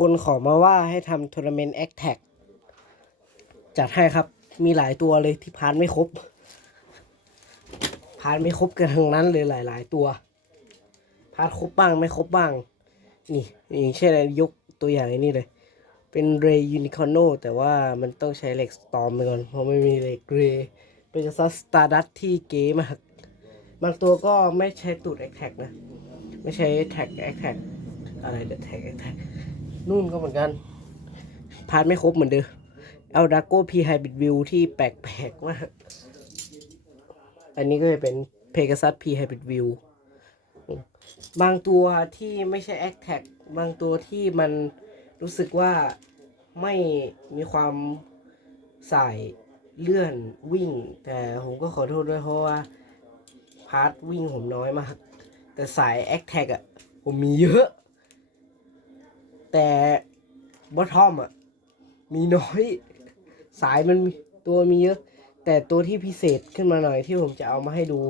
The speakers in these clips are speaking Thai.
คนขอมาว่าให้ทำทัวร์นาเมนต์แอคแท็กจัดให้ครับ มีหลายตัวเลยที่พานไม่ครบ พานไม่ครบกันทั้งนั้นเลยหลาย ๆ ตัว พานครบบ้างไม่ครบบ้าง นี่อย่างเช่นยกตัวอย่างไอ้นี่เลย เป็นเรย์ยูนิคอนโนแต่ว่ามันต้องใช้เหล็กสตอมไปก่อน เพราะไม่มีเหล็กเรย์เป็นซัสตาร์ดัตที่เก๋มาก บางตัวก็ไม่ใช้ตูดแอคแท็กนะ ไม่ใช้แท็กแอคแท็กอะไรเดแท็กแอคแท็ก นู่นก็เหมือนกัน พาร์ทไม่ครบเหมือนเดิมเอาดาโก้พีไฮบิดวิวที่แปลกๆมากอันนี้ก็จะเป็นเพก a ซัสพีไฮบิดวิวบางตัวที่ไม่ใช่แอคแท็กบางตัวที่มันรู้สึกว่าไม่มีความสายเลื่อนวิ่ง แต่ผมก็ขอโทษด้วยเพราะว่า พาร์ทวิ่งผมน้อยมาก แต่สายแอคแท็กอะผมมีเยอะ แต่บอททอมอะมีน้อย สายมันมตัวมีเยอะ แต่ตัวที่พิเศษขึ้นมาหน่อยที่ผมจะเอามาให้ดู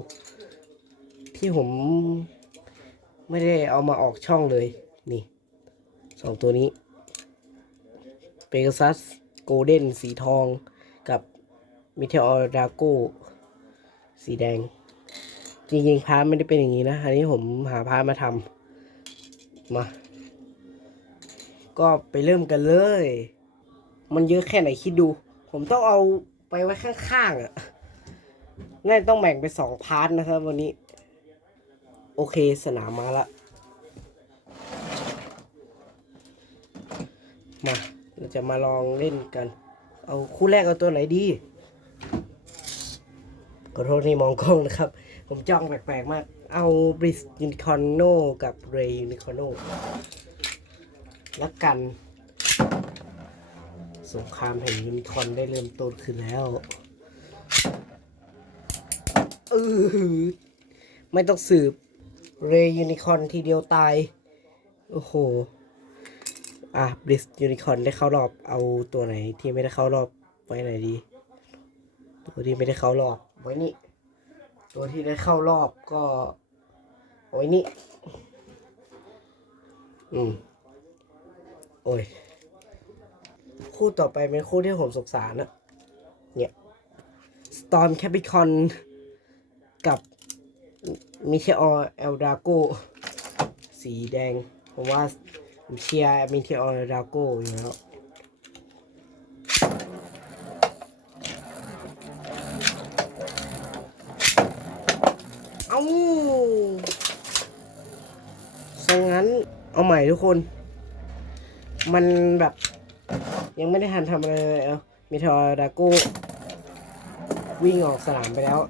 ที่ผมไม่ได้เอามาออกช่องเลย นี่สองตัวนี้เปก a ซัสโกลเด้นสีทองกับมิเทออร์ดาโกสีแดง จริงๆพาร์ทไม่ได้เป็นอย่างนี้นะ อันนี้ผมหาพาร์ทมาทำมา ก็ไปเริ่มกันเลย มันเยอะแค่ไหนคิดดู ผมต้องเอาไปไว้ข้างๆอะ่ะง่ายต้องแบ่งเป็นสองพาร์ทนะครับวันนี้ โอเคสนามมาละ มาเราจะมาลองเล่นกัน เอาคู่แรกเอาตัวไหนดีขอโทษที่มองกล้องนะครับ ผมจ้องแปลกๆมาก เอาบริสยูนิคอนโนกับเรย์ยูนิคอนโน แล้วกัน สงครามแห่งยูนิคอนได้เริ่มต้นขึ้นแล้วเออไม่ต้องสืบ เรยูนิคอนทีเดียวตาย โอ้โห อะบริสยูนิคอนได้เข้ารอบ เอาตัวไหนที่ไม่ได้เข้ารอบไว้ไหนดี ตัวที่ไม่ได้เข้ารอบ ไว้นี่ ตัวที่ได้เข้ารอบก็ ไว้นี่ อืม โอ้ย คู่ต่อไปเป็นคู่ที่ผมสงสารนะเนี่ย Storm Capricorn กับ m i t e o r Eldrago สีแดงผมว่าเชียร์ m i t e o r Eldrago อยู่แล้วเอาสังงั้นเอาใหม่ทุกคน มันแบบ ยังไม่ได้ทันทำอะไรเลยเอามีทอร์ดาโก้วิ่งออกสนามไปแล้ว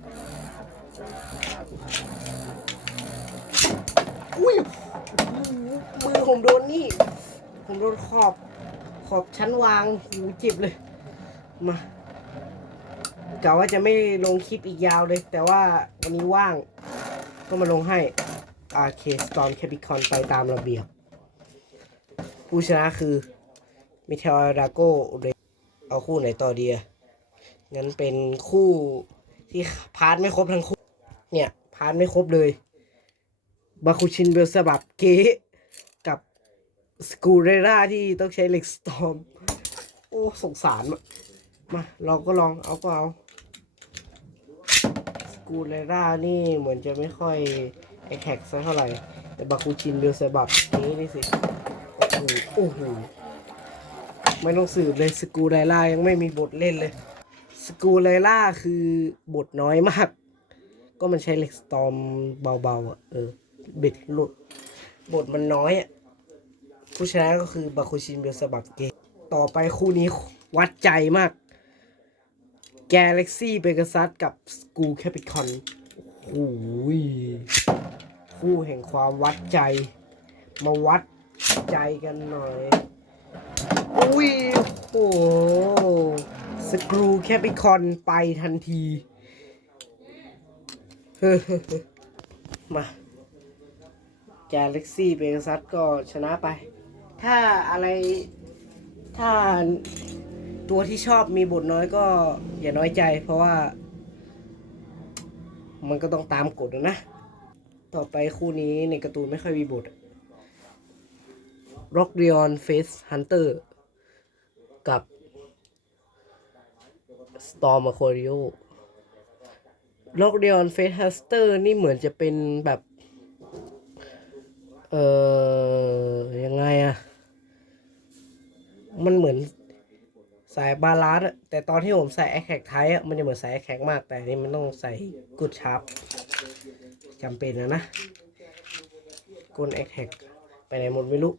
อุ้ยมือผมโดนนี่ ผมโดนขอบ ขอบชั้นวางหูจ็บเลย มากะว่าจะไม่ลงคลิปอีกยาวเลย แต่ว่าวันนี้ว่าง ก็มาลงให้อาเคสตอนแคปิคอนไปตามระเบียบ ผู้ชนะคือมิเทลดาโกเรเอาคู่ไหนต่อดีอะงั้นเป็นคู่ที่พาร์ทไม่ครบทั้งคู่ เนี่ย พาร์ทไม่ครบเลย บาคุชินเบลสบับเกกับสกูเรราที่ต้องใช้เหล็กสตอม โอ้ สงสารมา เราก็ลองเอาก็เอาสกูเรรานี่เหมือนจะไม่ค่อยไอแท็กสักเท่าไหร่ แต่บาคุชินเบลสบับนี้นี่สิ โอ้โหไม่ต้องสืบเลยสกูไลล่ายังไม่มีบทเล่นเลย สกูไลล่าคือบทน้อยมาก ก็มันใช้เหล็กสตอมเบาๆอะเออเบ็ดหลุดบทมันน้อยอะผู้ชนะก็คือบาคุชินเบลสบับเกตต่อไปคู่นี้วัดใจมาก แกเล็กซี่เบกซัสกับสกูแคปิคอนโอ้โหคู่แห่งความวัดใจ มาวัด ใจกันหน่อย อุ้ยโอ้โหสกรูแคปิคอนไปทันทีมาแกเล็กซี่เบกซัสก็ชนะไป ถ้าอะไร ถ้าตัวที่ชอบมีบทน้อยก็อย่าน้อยใจ เพราะว่า มันก็ต้องตามกฎนะ ต่อไปคู่นี้ในการ์ตูนไม่ค่อยมีบท ร็อกเรียนเฟสฮันเตอร์กับ Storm a q u a r i o ล็อกเรียนเฟสฮันเตอร์นี่เหมือนจะเป็นแบบ เอ่อ ยังไงอะมันเหมือนสายบาลานซ์อะแต่ตอนที่ผมใส่แอคแท็กไทยอะมันจะเหมือนใส่แอคแท็กมาก แต่นนี่มันต้องใส่กุดชาร์ปจำเป็นนะนะกุนแอคแท็กไปไหนหมดไม่รู้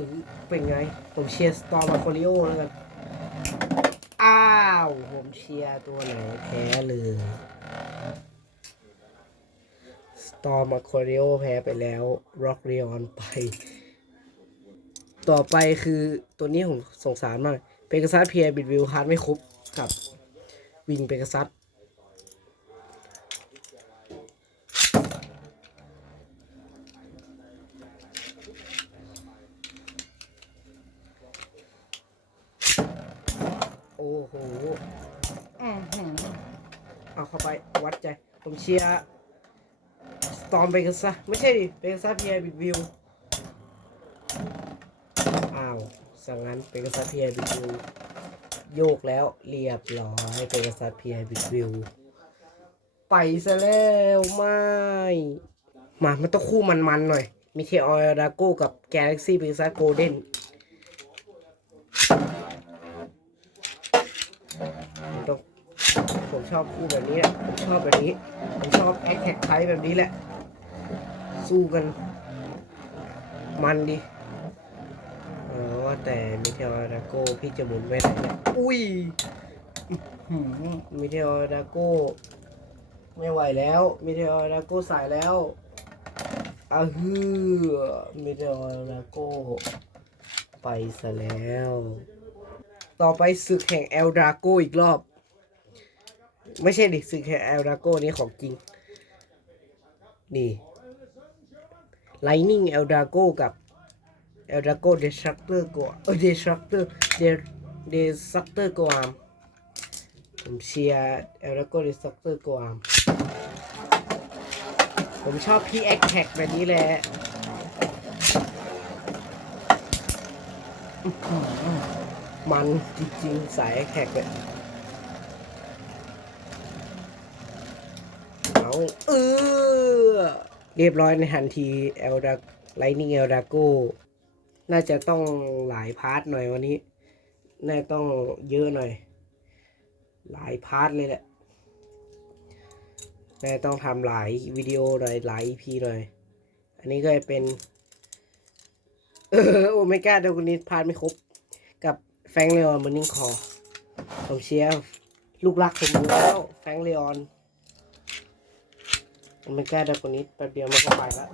เออเป็นไง ผมเชียร์สตอร์มาโคริโอแล้วกัน อ้าว ผมเชียร์ตัวไหนแพ้เลยสตอร์มาโคริโอแพ้ไปแล้วร็อกเรียนไป ต่อไปคือตัวนี้ผมสงสารมาก เปก a ซัสเพียบิดวิวฮาร์ดไม่ครบกับวิงเปก a ซัส โอ้โหอื้อหือ เข้าไปวัดใจ ผมเชียร์สตอมเบกซัสไม่ใช่ดิเบกซัสพีไอบิดวิวอ้าวสังงั้นเบกซัสพีไอบิดวิวโยกแล้วเรียบร้อยเบกซัสพีไอบิดวิวไปซะแล้วไม่มามันต้องคู่มันๆหน่อย มีเทออร์ดาโก้กับ Galaxy p e g a s u s Golden ผม ผมชอบคู่แบบนี้แหละผมชอบแบบนี้ผมชอบแอคแท็กไทแบบนี้แหละ สู้กัน มันดิเออว่าแต่มิเทลดาโก้พี่จะหมุนไปไหนอุ้ยมิเทลดาโก้ไม่ไหวแล้วมิเทลดาโก้สายแล้วอาฮือมิเทลดาโก้ไปซะแล้ว ต่อไปศึกแห่งเอลดาโก้อีกรอบ ไม่ใช่ดิศึกแห่งเอลดาโกนี่ของจริง นี่ไลนิ่งเอลดาโกกับเอลดาโกเดสตรัคเตอร์กว่าเออเดสตรัคเตอร์เดเดสตรัคเตอร์กว่าผมเชียร์เอลดาโกเดสตรัคเตอร์กว่าผมชอบพี่แอคแท็กแบบนี้แหละมันจริงๆ สายแขกเลย เออเรียบร้อยในทันทีเอลดาไลนิ่งเอลดาโกน่าจะต้องหลายพาร์ทหน่อยวันนี้ น่าต้องเยอะหน่อย หลายพาร์ทเลยแหละน่าต้องทำหลายวิดีโอหน่อยหลาย EP หน่อย อันนี้ก็จะเป็น เออโอเมก้าเดลกุนิสพาร์ทไม่ครบ กับแฟงเลออนเบอร์นิงคอผมเชียร์ลูกรักผมดูแล้ว แฟงเลออน มันแก้ได้กว่านี้แป๊บเดียวมันก็ไปแล้ว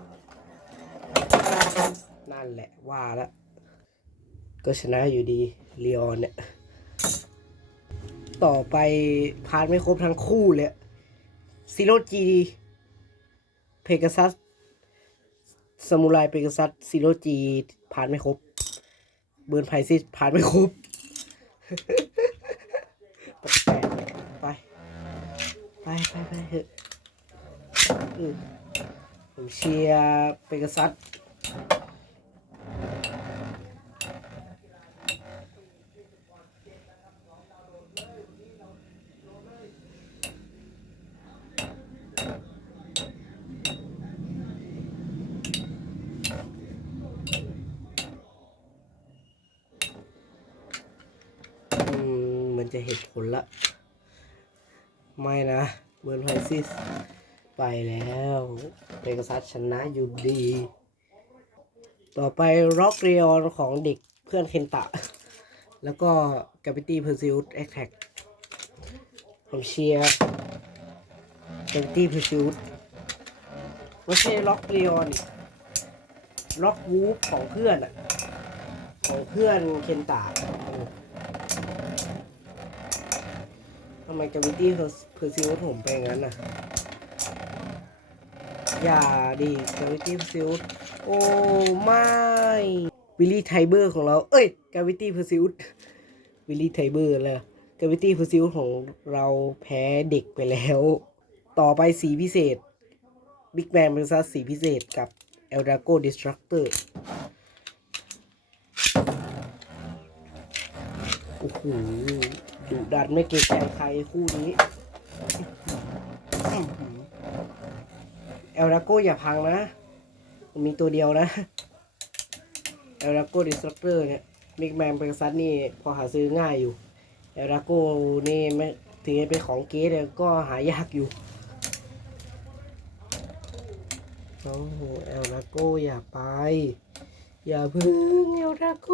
นั่นแหละว่าแล้วก็ชนะอยู่ดีเลออนเนี่ย ต่อไปพาร์ทไม่ครบทั้งคู่เลยซิโรจีเพก a ซัสสมุไรเพก a ซัสซิโรจีพาร์ทไม่ครบเบิร์นไพซิสผ่านไม่ครบไปไปไปไปเถอะ ผมเชียร์เปกซัสมเหมันจะเหตุผลละ ไม่นะ เบิร์นไพซิส ไปแล้วเปก a ซัสชนะอยู่ดี ต่อไปร็อกเรียนของเด็กเพื่อนเคนตะ แล้วก็ก a ปิตี้เพอร์ซิลแอคแท็กผมเชียร์ก a ปิตี้เพอร์ซิลไม่ใช่ล็อกเรียนล็อกวูฟของเพื่อนอะของเพื่อนเคนตะทำไมก a ปิตี้เพอร์ซิลผมไปงั้นน่ะ อย่าดิกาวิตี้พิซิลโอ้ไม่วิลลี่ไทเบอร์ของเรา เอ้ยกาวิตี้เพิซิลวิลลี่ไทเบอร์เลยกาวิตี้เพิซิลของเราแพ้เด็กไปแล้ว ต่อไปสีพิเศษบิ๊กแมนเป็นซัสสีพิเศษกับเอลดาโกดิสตรัคเตอร์โอ้โหดุดันไม่เกรงใจใครคู่นี้ เอลดาโกอย่าพังนะมีตัวเดียวนะเอลดาโกดิสตรัคเตอร์เนี่ยบิ๊กแมนเป็นซัสนี่พอหาซื้อง่ายอยู่เอลดาโกนี่ไม่ถึงเป็นของเกสเนี่ยก็หายากอยู่โอ้โหเอลดาโกอย่าไป อย่าพึ่งเอลดาโก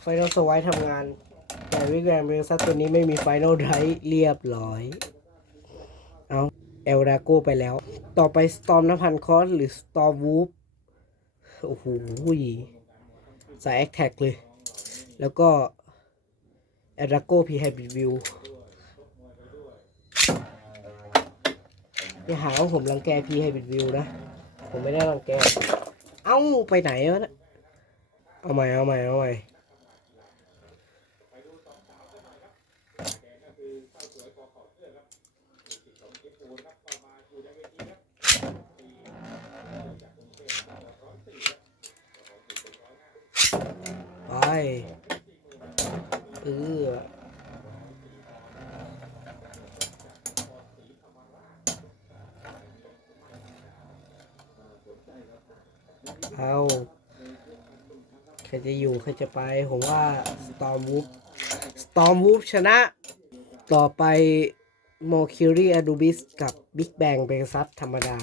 ไฟนอลสวายทำงาน แต่วิกแรมเบรซัสตัวนี้ไม่มีไฟนอลไรเรียบร้อย เอา เอลดาโกไปแล้ว ต่อไปสตอมน้ำพันคอสหรือสตอมวูฟโอ้โหสายแอคแท็กเลย แล้วก็เอลดาโกพีไฮบริดวิวอย่าหาว่าผมรังแกพีไฮบริดวิวนะ ผมไม่ได้รังแก เอ้า ไปไหนวะเนะเอาใหม่เอาใหม่เอาใหม่ เออเอาใครจะอยู่ใครจะไป ผมว่า Storm Wolf Storm Wolf ชนะ ต่อไป Mercury Anubis กับ Big Bang เป็นซับธรรมดา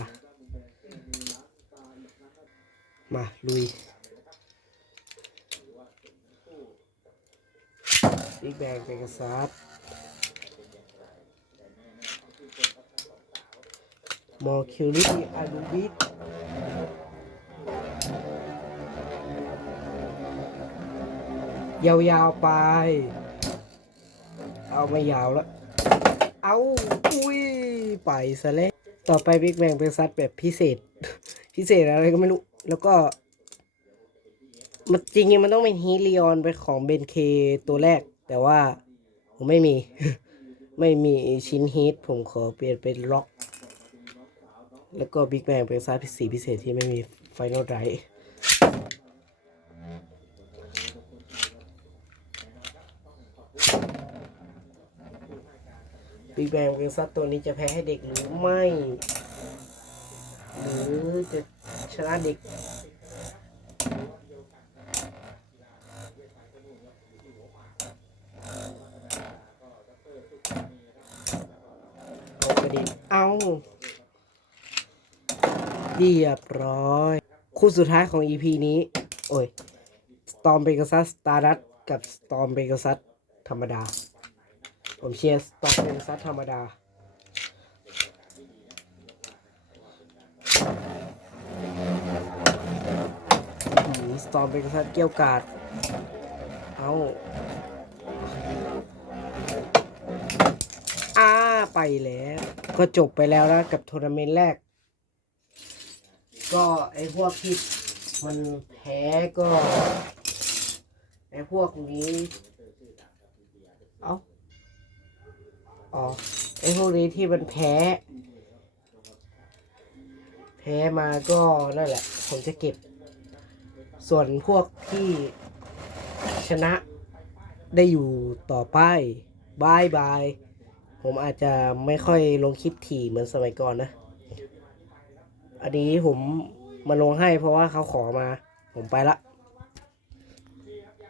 มา ลุย Big Bang เป็นซับ Mercury Anubis ยาวๆไป เอาไม่ยาวแล้ว เอาอุ้ย ไปซะแล้วต่อไปบิ๊กแบงเป็นซัดแบบพิเศษ พิเศษอะไรก็ไม่รู้ แล้วก็มันจริงๆมันต้องเป็นฮีเลีออนเป็นของเบนเคตัวแรก แต่ว่าผมไม่มี ไม่มีชิ้นฮีทผมขอเปลี่ยนเป็นล็อก แล้วก็บิ๊กแบงเป็นซัดพิสีพิเศษที่ไม่มีไฟนอลไดร์บิ๊กแบงเป็นซัตตัวนี้จะแพ้ให้เด็กหรือไม่ หรือจะชนะเด็ก เอากระดิ่งเอาเรียบร้อย คู่สุดท้ายของ EP นี้ โอ้ย Storm Pegasus Stardust กับ Storm Pegasus ธรรมดา ผมเชียร์สตอมเป็นซัดธรรมดาสตอมเป็นซัดเกี่ยวกาด เอา ไปแล้ว ก็จบไปแล้วนะกับทัวร์นาเมนต์แรก ก็ไอ้พวกที่มันแพ้ก็ไอ้พวกนี้ เอ้าอ๋อไอ้พวกนี้ที่มันแพ้ แพ้มาก็นั่นแหละ ผมจะเก็บ ส่วนพวกที่ชนะได้อยู่ต่อไปบายบาย ผมอาจจะไม่ค่อยลงคลิปถี่เหมือนสมัยก่อนนะ อันนี้ผมมาลงให้เพราะว่าเขาขอมา ผมไปละ